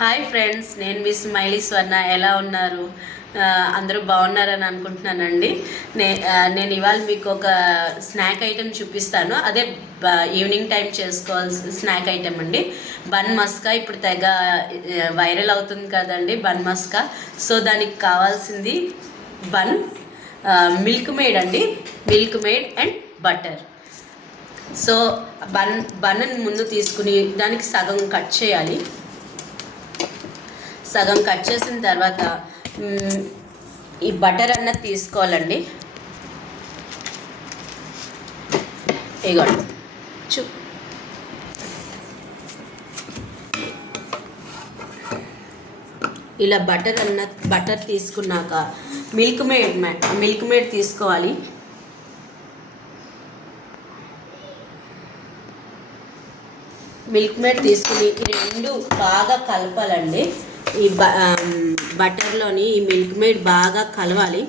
Hi friends, నేను మీ smiley స్వర్ణ. ఎలా ఉన్నారు? అందరూ బాగున్నారని అనుకుంటున్నానండి. నేను ఇవాళ మీకు ఒక స్నాక్ ఐటెం చూపిస్తాను. అదే ఈవినింగ్ టైం చేసుకోవాల్సిన స్నాక్ ఐటెం అండి. బన్ మస్కా ఇప్పుడు తెగ వైరల్ అవుతుంది కదండి, బన్ మస్కా. సో దానికి కావాల్సింది బన్, మిల్క్ మేడ్ అండి, milk made and butter. So bun ముందు తీసుకుని దానికి సగం కట్ చేయాలి. సగం కట్ చేసిన తర్వాత ఈ బటర్ అన్నది తీసుకోవాలండి. ఇగోండి ఇలా బటర్ తీసుకున్నాక మిల్క్ మేడ్ తీసుకోవాలి. మిల్క్ మేడ్ తీసుకుని ఈ రెండు బాగా కలపాలండి. ఈ బటర్లోని ఈ మిల్క్ మేడ్ బాగా కలవాలి.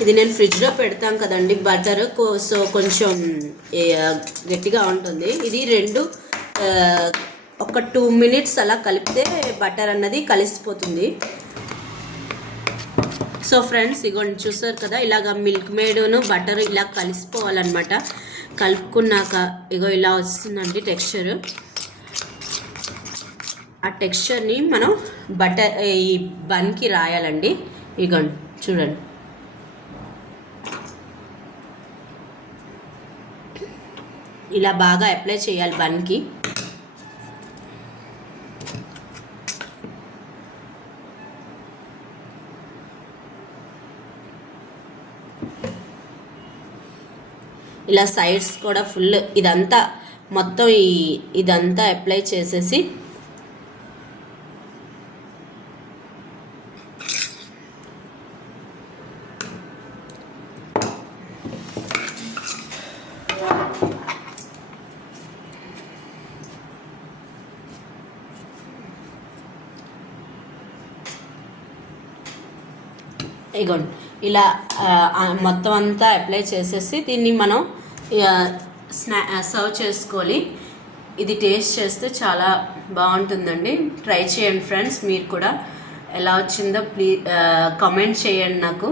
ఇది నేను ఫ్రిడ్జ్లో పెడతాం కదండి బటర్, సో కొంచెం గట్టిగా ఉంటుంది. ఇది రెండు ఒక 2 minutes అలా కలిపితే బటర్ అన్నది కలిసిపోతుంది. సో ఫ్రెండ్స్, ఇగోండి చూసారు కదా, ఇలాగ మిల్క్ మేడును బటర్ ఇలా కలిసిపోవాలన్నమాట. కలుపుకున్నాక ఇగో ఇలా వస్తుందండి టెక్స్చర్. ఆ టెక్స్చర్ని మనం ఈ బన్కి రాయాలండి. ఇగోండి చూడండి, ఇలా బాగా అప్లై చేయాలి బన్కి. ఇలా సైడ్స్ కూడా ఫుల్ ఇదంతా మొత్తం ఇదంతా అప్లై చేసేసి ఇగోండి ఇలా మొత్తం అంతా అప్లై చేసేసి దీన్ని మనం సర్వ్ చేసుకోవాలి. ఇది టేస్ట్ చేస్తే చాలా బాగుంటుందండి. ట్రై చేయండి ఫ్రెండ్స్. మీరు కూడా ఎలా వచ్చిందో ప్లీజ్ కామెంట్ చేయండి నాకు.